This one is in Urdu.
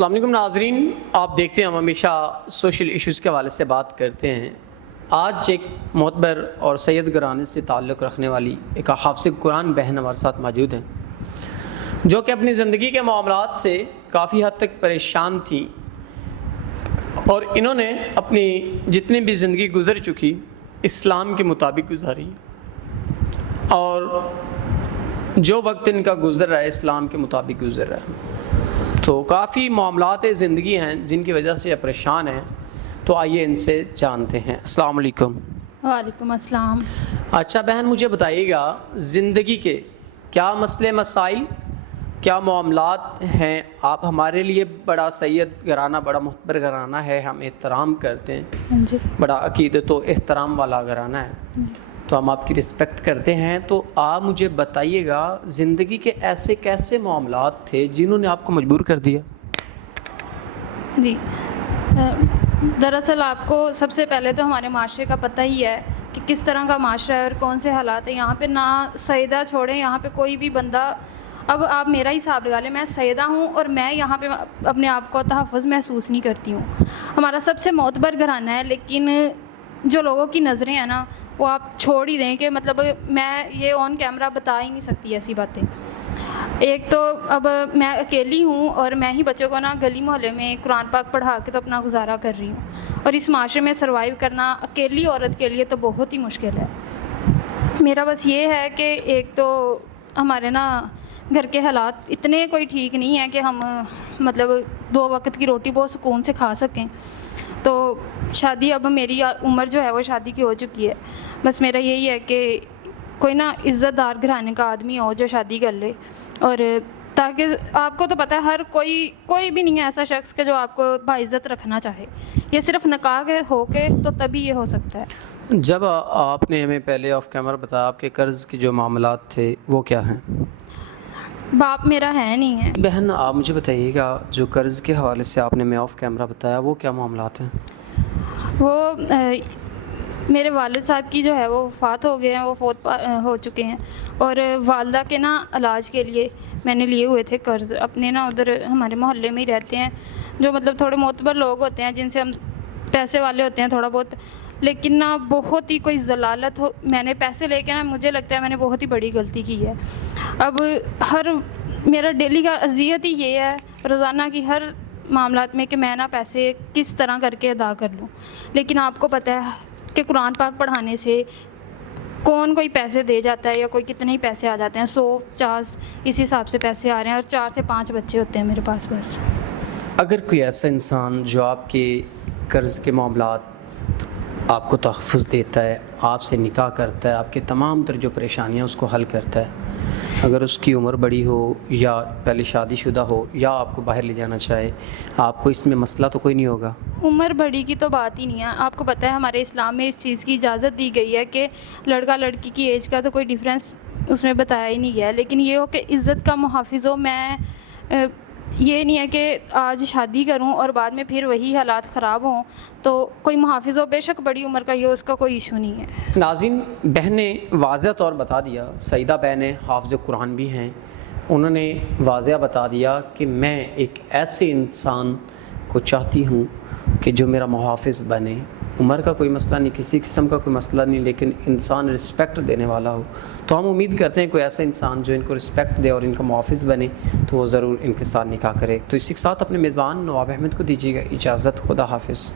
السلام علیکم ناظرین، آپ دیکھتے ہیں ہم ہمیشہ سوشل ایشوز کے حوالے سے بات کرتے ہیں۔ آج ایک معتبر اور سید گرانے سے تعلق رکھنے والی ایک حافظ قرآن بہن ہمارے ساتھ موجود ہیں، جو کہ اپنی زندگی کے معاملات سے کافی حد تک پریشان تھی، اور انہوں نے اپنی جتنی بھی زندگی گزر چکی اسلام کے مطابق گزاری، اور جو وقت ان کا گزر رہا ہے اسلام کے مطابق گزر رہا ہے۔ تو کافی معاملات زندگی ہیں جن کی وجہ سے یہ پریشان ہیں، تو آئیے ان سے جانتے ہیں۔ السلام علیکم۔ وعلیکم السلام۔ اچھا بہن، مجھے بتائیے گا زندگی کے کیا مسئلے مسائل، کیا معاملات ہیں؟ آپ ہمارے لیے بڑا سید گھرانہ، بڑا محتبر گھرانہ ہے، ہم احترام کرتے ہیں، جی بڑا عقیدت و احترام والا گھرانہ ہے، تو ہم آپ کی رسپیکٹ کرتے ہیں۔ تو آپ مجھے بتائیے گا زندگی کے ایسے کیسے معاملات تھے جنہوں نے آپ کو مجبور کر دیا؟ جی، دراصل آپ کو سب سے پہلے تو ہمارے معاشرے کا پتہ ہی ہے کہ کس طرح کا معاشرہ ہے اور کون سے حالات ہیں یہاں پہ۔ نہ سیدہ چھوڑیں، یہاں پہ کوئی بھی بندہ، اب آپ میرا ہی حساب لگا لیں، میں سیدہ ہوں اور میں یہاں پہ اپنے آپ کو تحفظ محسوس نہیں کرتی ہوں۔ ہمارا سب سے معتبر گھرانہ ہے، لیکن جو لوگوں کی نظریں ہیں نا، وہ آپ چھوڑ ہی دیں کہ مطلب میں یہ آن کیمرہ بتا ہی نہیں سکتی ایسی باتیں۔ ایک تو اب میں اکیلی ہوں اور میں ہی بچوں کو نا گلی محلے میں قرآن پاک پڑھا کے تو اپنا گزارا کر رہی ہوں، اور اس معاشرے میں سروائیو کرنا اکیلی عورت کے لیے تو بہت ہی مشکل ہے۔ میرا بس یہ ہے کہ ایک تو ہمارے نا گھر کے حالات اتنے کوئی ٹھیک نہیں ہیں کہ ہم مطلب 2 وقت کی روٹی بہت سکون سے کھا سکیں۔ تو شادی، اب میری عمر جو ہے وہ شادی کی ہو چکی ہے، بس میرا یہی ہے کہ کوئی نا عزت دار گھرانے کا آدمی ہو جو شادی کر لے، اور تاکہ آپ کو تو پتہ ہے ہر کوئی بھی نہیں ہے ایسا شخص کہ جو آپ کو باعزت رکھنا چاہے، یہ صرف نکاح کے ہو کے تو تبھی یہ ہو سکتا ہے۔ جب آپ نے ہمیں پہلے آف کیمرہ بتایا آپ کے قرض کے جو معاملات تھے وہ کیا ہیں؟ باپ میرا ہے نہیں ہے۔ بہن آپ مجھے بتائیے گا جو قرض کے حوالے سے آپ نے ہمیں آف کیمرہ بتایا وہ کیا معاملات ہیں؟ وہ میرے والد صاحب کی جو ہے وہ وفات ہو گئے ہیں، وہ فوت ہو چکے ہیں، اور والدہ کے نا علاج کے لیے میں نے لیے ہوئے تھے قرض۔ اپنے نا ادھر ہمارے محلے میں ہی رہتے ہیں جو مطلب تھوڑے معتبر لوگ ہوتے ہیں، جن سے ہم پیسے والے ہوتے ہیں تھوڑا بہت، لیکن نا بہت ہی کوئی ضلالت ہو، میں نے پیسے لے کے نا مجھے لگتا ہے میں نے بہت ہی بڑی غلطی کی ہے۔ اب میرا ڈیلی کا اذیت ہی یہ ہے روزانہ کی ہر معاملات میں کہ میں نا پیسے کس طرح کر کے ادا کر لوں، لیکن آپ کو پتہ ہے کہ قرآن پاک پڑھانے سے کون کوئی پیسے دے جاتا ہے، یا کوئی کتنے ہی پیسے آ جاتے ہیں، 150 اس حساب سے پیسے آ رہے ہیں، اور 4 سے 5 بچے ہوتے ہیں میرے پاس بس۔ اگر کوئی ایسا انسان جو آپ کے قرض کے معاملات آپ کو تحفظ دیتا ہے، آپ سے نکاح کرتا ہے، آپ کے تمام تر جو پریشانیاں اس کو حل کرتا ہے، اگر اس کی عمر بڑی ہو یا پہلے شادی شدہ ہو یا آپ کو باہر لے جانا چاہے، آپ کو اس میں مسئلہ تو کوئی نہیں ہوگا؟ عمر بڑی کی تو بات ہی نہیں ہے۔ آپ کو پتہ ہے ہمارے اسلام میں اس چیز کی اجازت دی گئی ہے کہ لڑکا لڑکی کی ایج کا تو کوئی ڈیفرنس اس میں بتایا ہی نہیں گیا ہے، لیکن یہ ہو کہ عزت کا محافظ ہو۔ میں یہ نہیں ہے کہ آج شادی کروں اور بعد میں پھر وہی حالات خراب ہوں، تو کوئی محافظ ہو، بے شک بڑی عمر کا یہ اس کا کوئی ایشو نہیں ہے۔ ناظرین، بہن نے واضح طور بتا دیا، سیدہ بہنیں حافظ قرآن بھی ہیں، انہوں نے واضح بتا دیا کہ میں ایک ایسے انسان کو چاہتی ہوں کہ جو میرا محافظ بنے۔ عمر کا کوئی مسئلہ نہیں، کسی قسم کا کوئی مسئلہ نہیں، لیکن انسان رسپیکٹ دینے والا ہو۔ تو ہم امید کرتے ہیں کوئی ایسا انسان جو ان کو رسپیکٹ دے اور ان کا محافظ بنے، تو وہ ضرور ان کے ساتھ نکاح کرے۔ تو اسی کے ساتھ اپنے میزبان نواب احمد کو دیجیے گا اجازت۔ خدا حافظ۔